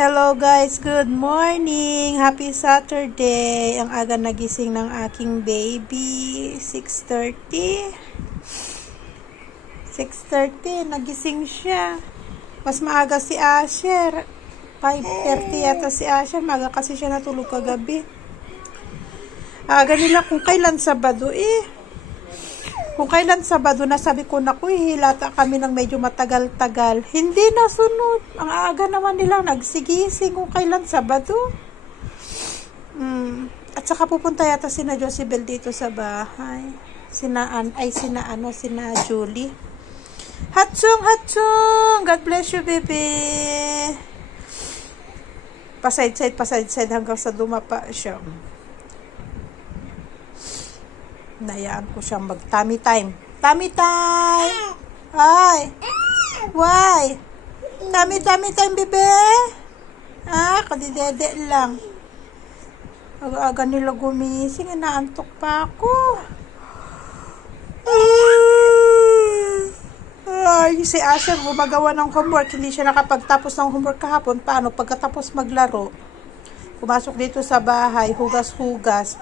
Hello guys, good morning. Happy Saturday. Ang aga nagising ng aking baby. 6:30. 6:30 nagising siya. Mas maaga si Asher. 5:30 yata si Asher. Maaga kasi siya natulog kagabi. Aga nila kung kailan Sabado Kung kailan Sabado na sabi ko, naku, hilata kami ng medyo matagal-tagal. Hindi nasunod. Ang aga naman nila nagsigising kung kailan Sabado. At saka pupunta yata sina Josibel dito sa bahay. Sina Julie. Hatsung! God bless you, baby. Paside-side hanggang sa dumapa siya. Nayaan ko siyang mag-tummy time. Tummy time! Ay! Why? Tummy time, bebe? Kadidede lang. Aga-aga nila gumising. Inaantok pa ako. Ay, si Asher gumagawa ng homework. Hindi siya nakapagtapos ng homework kahapon. Paano? Pagkatapos maglaro, pumasok dito sa bahay, hugas-hugas.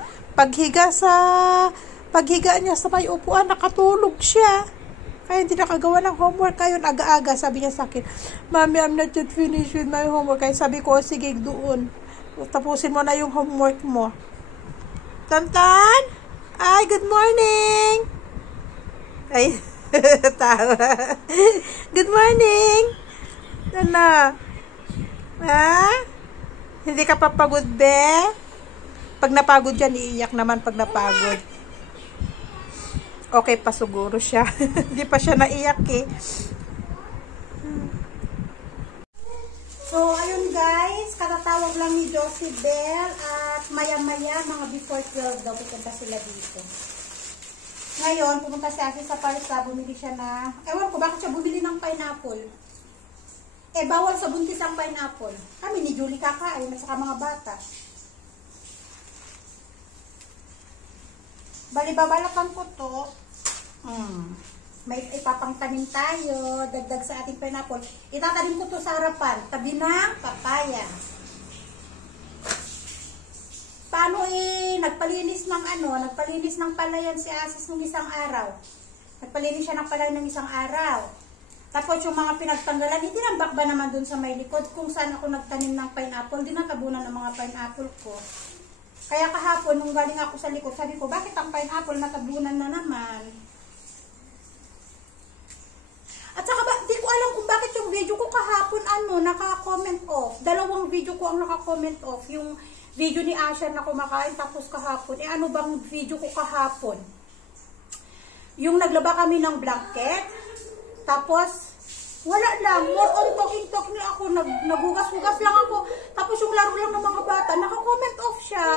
Paghiga niya sa may upuan, nakatulog siya. Kaya hindi nakagawa ng homework. Kayon, aga-aga, sabi niya sa akin, Mommy, I'm not yet finished with my homework. Kaya sabi ko, sige, doon. Tapusin mo na yung homework mo. Tantan? Ay, good morning! Ay, tawa. Good morning! Ano? Hindi ka pa pagod, be? Pag napagod yan, iiyak naman pag napagod. Okay pa siguro siya. Hindi pa siya naiyak So, ayun guys, katatawag lang ni Josibel at maya-maya, mga before 12 daw, pupunta sila dito. Ngayon, pumunta si Asi sa Parsa, bumili siya na, ewan ko, bakit siya bumili ng pineapple? Bawal sa buntis ang pineapple. Kami ni Julie kakain at saka mga bata. Balibabalakan ko to. May ipapangtanim tayo, dagdag sa ating pineapple. Itatanim ko to sa harapan, tabi ng papaya. Paano nagpalinis ng palayan si Asis ng isang araw. Nagpalinis siya ng palayan ng isang araw. Tapos yung mga pinagtanggalan, itinambak ba naman dun sa may likod kung saan ako nagtanim ng pineapple, dinatabunan ng mga pineapple ko. Kaya kahapon, nung galing ako sa likod, sabi ko, bakit ang pineapple natabunan na naman? At saka di ko alam kung bakit yung video ko kahapon, naka-comment off. Dalawang video ko ang naka-comment off. Yung video ni Asher na kumakain, tapos kahapon. Ano bang video ko kahapon? Yung naglaba kami ng blanket, tapos wala lang, more on talking ako, naghugas-hugas lang ako, tapos yung laro lang ng mga bata, naka-comment off siya.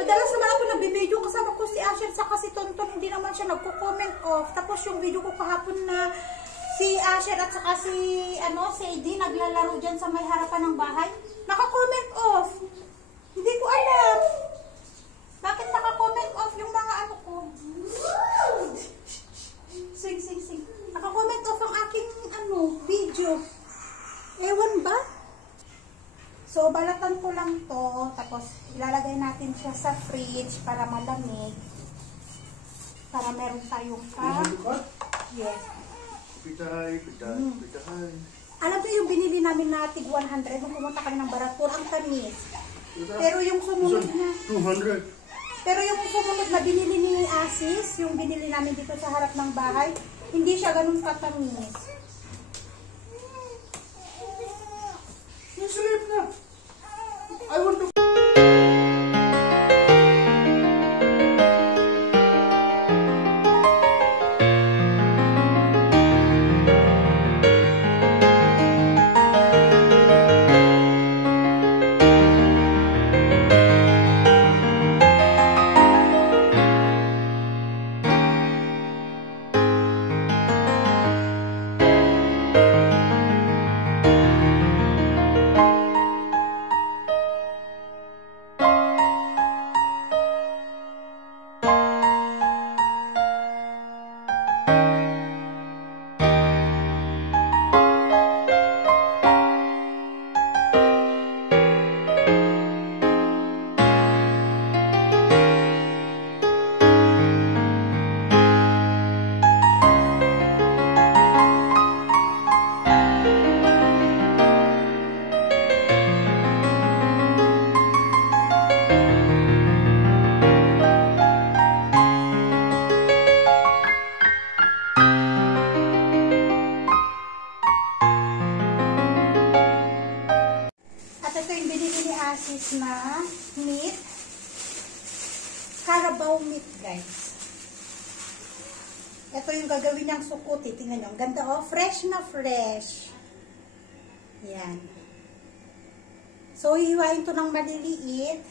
Madalas naman ako nagbibideo, kasama ko si Asher sa si Tonton, hindi naman siya nagko-comment off. Tapos yung video ko kahapon na si Asher at saka si Eddie naglalaro dyan sa may harapan ng bahay, naka-comment off. Hindi ko alam bakit naka-comment off yung mga ko. Sing. Naka-comment off ang aking video. Ewan ba? So, balatan ko lang to. Tapos, ilalagay natin siya sa fridge para malamig. Para meron tayong Yes. Pitay. Alam ko yung binili namin na tig 100 nung pumunta kami ng Baratpur, ang tamis. Pero yung sumunod na 200. Pero yung sumunod na binili ni Asis, yung binili namin dito sa harap ng bahay, hindi siya ganun katamis. Sleep na. I want to Ito yung gagawin niyang sukuti. Tingnan nyo. Ang ganda oh. Fresh na fresh. Yan. So, hihiwain to ng maliliit.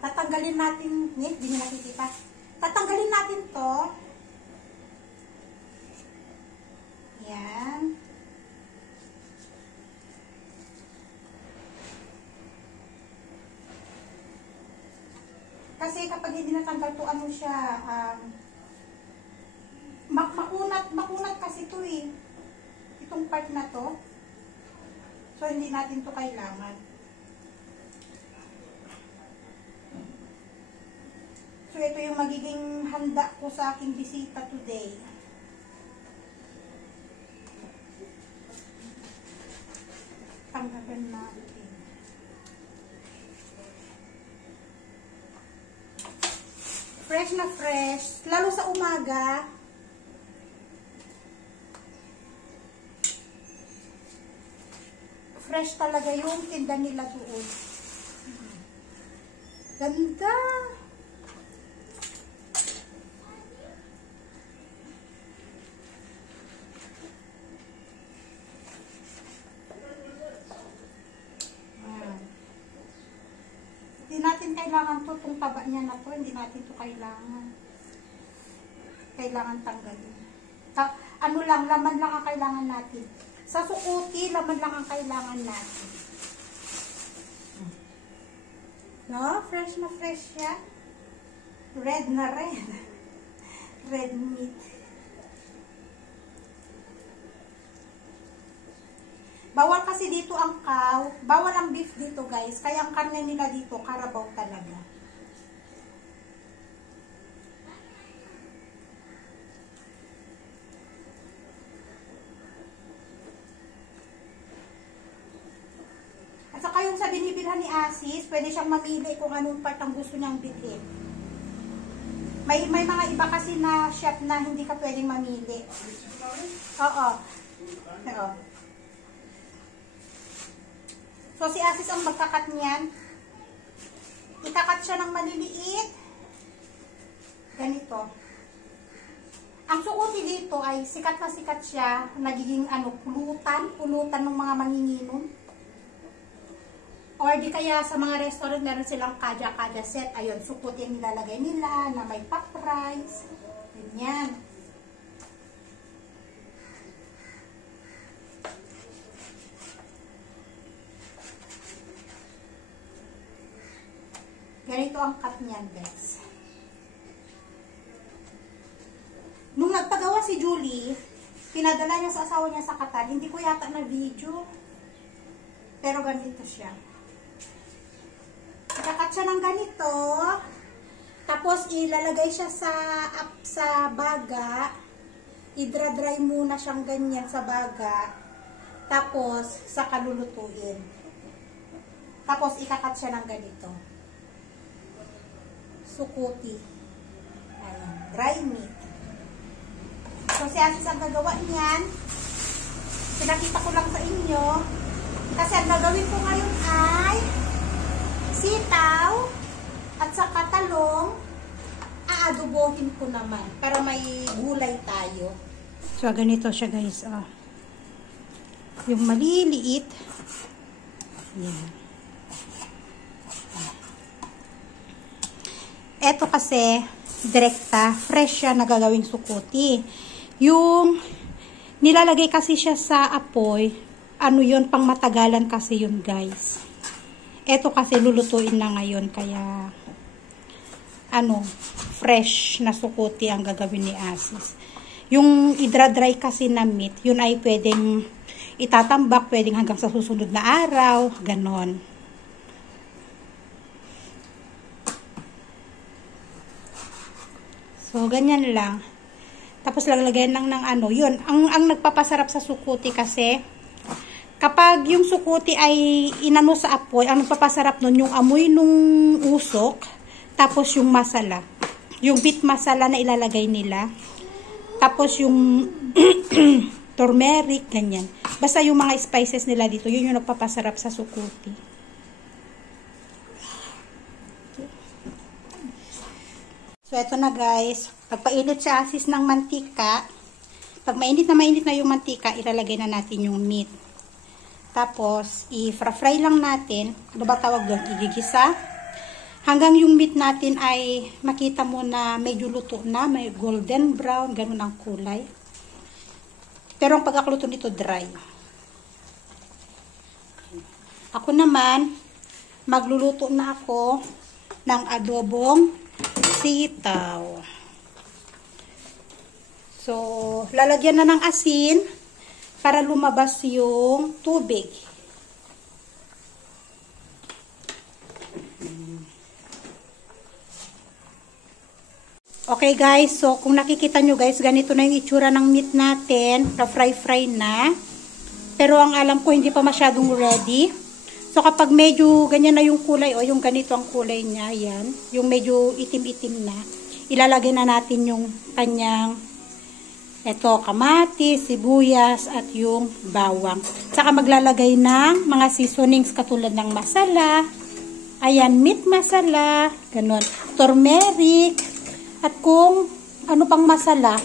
Tatanggalin natin, hindi nyo nakikita. Tatanggalin natin to. Yan. Kasi kapag hindi natanggal to, ano siya, makunat kasi to eh. Itong part na to. So, hindi natin to kailangan. So, ito yung magiging handa ko sa aking bisita today. Tanggalin natin. Fresh na fresh. Lalo sa umaga. Fresh talaga yung tinda nila doon. Ganda! Hindi natin kailangan to, itong taba niya na to, hindi natin to kailangan. Kailangan tanggalin. Ano lang, laman lang ang kailangan natin. Sa sukuti, laman lang ang kailangan natin. No? Fresh na fresh siya. Red na red. Red meat. Bawal kasi dito ang cow. Bawal ang beef dito, guys. Kaya ang karne nila dito, karabaw talaga. At saka yung sa binibilhan ni Asis, pwede siyang mamili kung anong part ang gusto niyang bilhin. May mga iba kasi na chef na hindi ka pwedeng mamili. Oo. Oo. So, si Asis ang magkakat niyan. Ikakat siya ng maliliit. Ganito. Ang sukuti dito ay sikat na sikat siya. Nagiging pulutan ng mga manginginom. Or di kaya sa mga restaurant, meron silang kaja-kaja set. Ayun, sukuti yung nilalagay nila na may pot rice. Ganyan. Ganito ang cut niyan, guys. Nung nagpagawa si Julie, pinadala niya sa asawa niya sa Qatar. Hindi ko yata na video. Pero ganito siya. Ikakat siya ng ganito. Tapos ilalagay siya sa baga. Idra-dry muna siyang ganyan sa baga. Tapos saka lulutuin. Tapos ikakat siya ng ganito. Sukuti. Ayan, dry meat. So, si Asis ang gagawa niyan. Pinakita ko lang sa inyo. Kasi ang gagawin ko ngayon ay sitaw at saka talong. Aadobohin ko naman para may gulay tayo. So, ganito siya, guys. Oh. Yung maliliit. Yan. Eto kasi, direkta, fresh siya na gagawing sukuti. Yung nilalagay kasi siya sa apoy, yun, pang matagalan kasi yun, guys. Eto kasi lulutuin na ngayon, kaya, fresh na sukuti ang gagawin ni Asis. Yung idra-dry kasi na meat, yun ay pwedeng itatambak, pwedeng hanggang sa susunod na araw, ganon. So, ganyan lang. Tapos, lalagyan lang ng yun. Ang nagpapasarap sa sukuti kasi, kapag yung sukuti ay inano sa apoy, ang nagpapasarap nun, yung amoy nung usok, tapos yung masala. Yung beet masala na ilalagay nila. Tapos, yung turmeric, ganyan. Basta yung mga spices nila dito, yun yung nagpapasarap sa sukuti. So, eto na guys. Pagpainit sa asis ng mantika, pag mainit na yung mantika, ilalagay na natin yung meat. Tapos, i-fry lang natin. Ano ba tawag doon? Igigisa. Hanggang yung meat natin ay makita mo na medyo luto na, may golden brown, ganun ang kulay. Pero ang pagkakluto nito dry. Ako naman, magluluto na ako ng adobong sitaw. So, lalagyan na ng asin para lumabas yung tubig. Okay guys, so kung nakikita nyo guys, ganito na yung itsura ng meat natin. Fry na. Pero ang alam ko, hindi pa masyadong ready. So kapag medyo ganyan na yung kulay, o yung ganito ang kulay niya, yan. Yung medyo itim-itim na. Ilalagay na natin yung kanyang, eto, kamatis, sibuyas, at yung bawang. Saka maglalagay ng mga seasonings katulad ng masala. Ayan, meat masala. Ganon. Turmeric. At kung ano pang masala,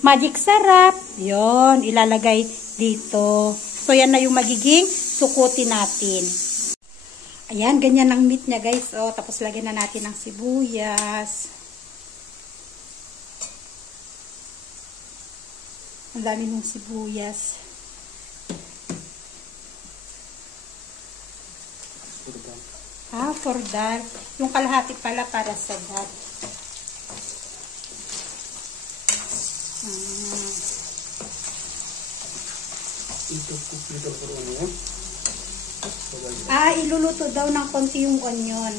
magic sarap, yon ilalagay dito. So, yan na yung magiging sukuti natin. Ayan, ganyan ang meat niya guys. O, tapos lagyan na natin ng sibuyas. Ang dami ng sibuyas. For dal. Yung kalahati pala para sa dal. Iluluto daw ng konti yung onion.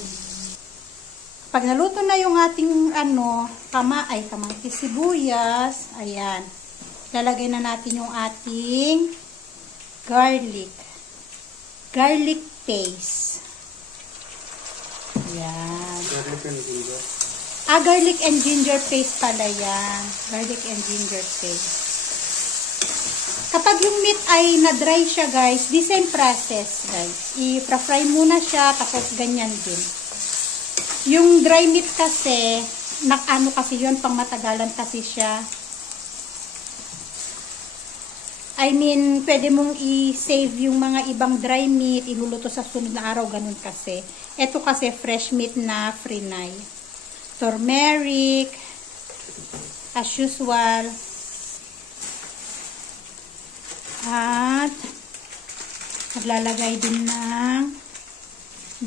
Pag naluto na yung ating kamatis, sibuyas, ayan. Lalagay na natin yung ating garlic. Garlic paste. Ayan. Garlic and ginger. Garlic and ginger paste pala yan. Garlic and ginger paste. Kapag yung meat ay na-dry siya guys, the same process guys. I-fry muna siya, tapos ganyan din. Yung dry meat kasi, kasi yun, pang matagalan kasi siya. I mean, pwede mong i-save yung mga ibang dry meat, iluluto sa sunod na araw, ganun kasi. Ito kasi fresh meat na frinay. Turmeric, as usual. At maglalagay din ng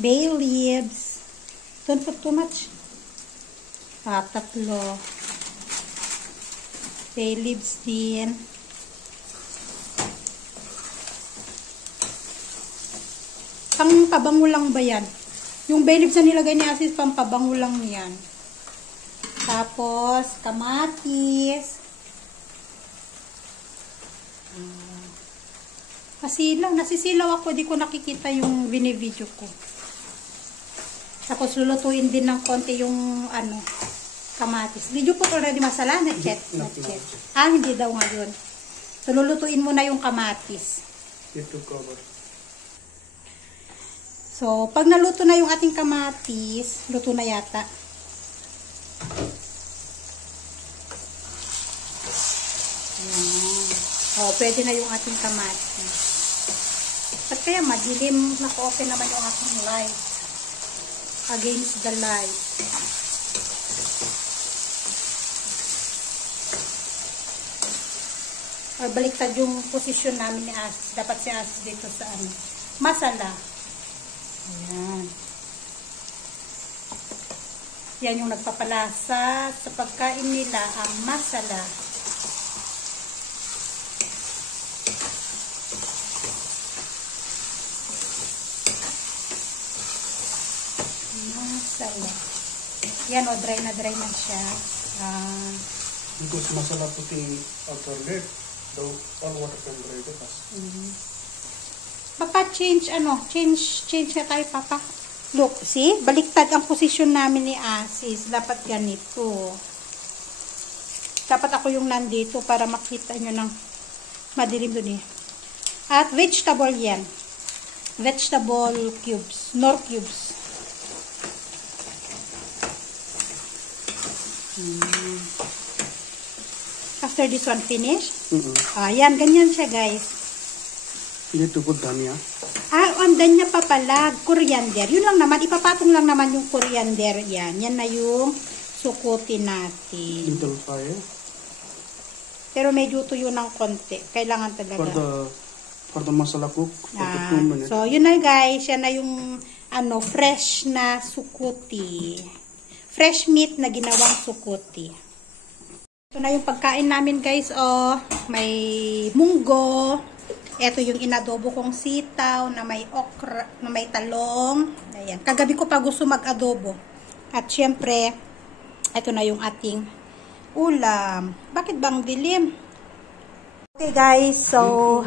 bay leaves. Don't put too much. 3 bay leaves din. Pang pabango lang ba yan? Yung bay leaves na nilagay ni Asis, pang pabango lang yan. Tapos kamatis. Nasisilaw ako, di ko nakikita yung binivideo ko. Tapos lulutuin din ng konti yung kamatis. Did you put already masala? Not yet. Hindi daw ngayon. So lulutuin mo na yung kamatis. Ito cover. So pag naluto na yung ating kamatis, luto na yata. Pwede na yung ating kamatis. At kaya madilim, naka-open naman yung ating light. Against the light. Or baliktad yung posisyon namin ni Asis. Dapat si Asis dito sa masala. Ayan. Yan yung nagpapalasa sa pagkain nila, ang masala. Yan dry na siya. Because masala putting outer dead, though all water can dry the fast. Papa, change na tayo, Papa. Look, see? Baliktad ang posisyon namin ni Asis. Dapat ganito. Dapat ako yung nandito para makita nyo ng madilim dun eh. At vegetable yan. Vegetable cubes. Nor cubes. After this one finish, Mm-hmm. ayan, ganyan siya guys. You need to put dhania. Andan niya pa pala, coriander. Yun lang naman, ipapatong lang naman yung coriander. Yan na yung sukutin natin. Little fire. Pero medyo tuyo ng konti. Kailangan talaga. For the masala cook for 2 minutes. So, yun na guys. Yan na yung fresh na sukuti. Fresh meat na ginawang sukuti. Ito na yung pagkain namin guys. Oh, may munggo. Ito yung inadobo kong sitaw na may okra, na may talong. Ayan. Kagabi ko pa gusto mag-adobo. At syempre, ito na yung ating ulam. Bakit bang dilim? Okay guys, so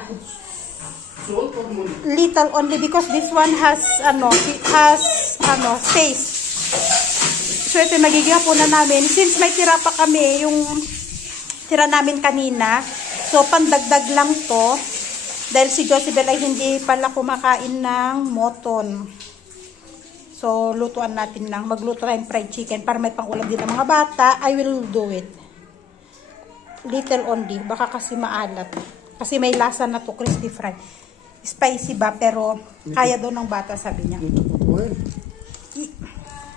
little only because this one has space. So ito magiging hapunan namin. Since may tira pa kami, yung tira namin kanina. So pandagdag lang to. Dahil si Josibel ay hindi pala kumakain ng moton. So lutuan natin lang. Magluto tayong fried chicken para may pangulam din ng mga bata. I will do it. Little only. Baka kasi maalat. Kasi may lasa na to, crispy fried. Spicy ba? Pero kaya daw ng bata, sabi niya.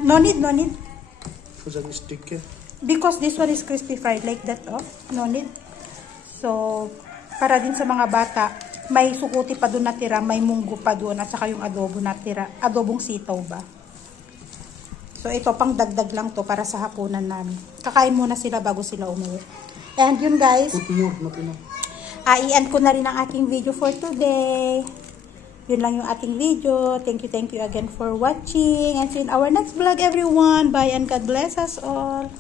No need, no need. Because this one is crispy fried like that, oh. No need. So, para din sa mga bata, may sukuti pa doon natira, may munggo pa doon, at saka yung adobo natira, adobong sitaw ba. So, ito pang dagdag lang to para sa hapunan namin. Kakain muna sila bago sila umuwi. And yun guys, i-end ko na rin ang aking video for today. Yun lang yung ating video. Thank you again for watching. And see you in our next vlog everyone. Bye and God bless us all.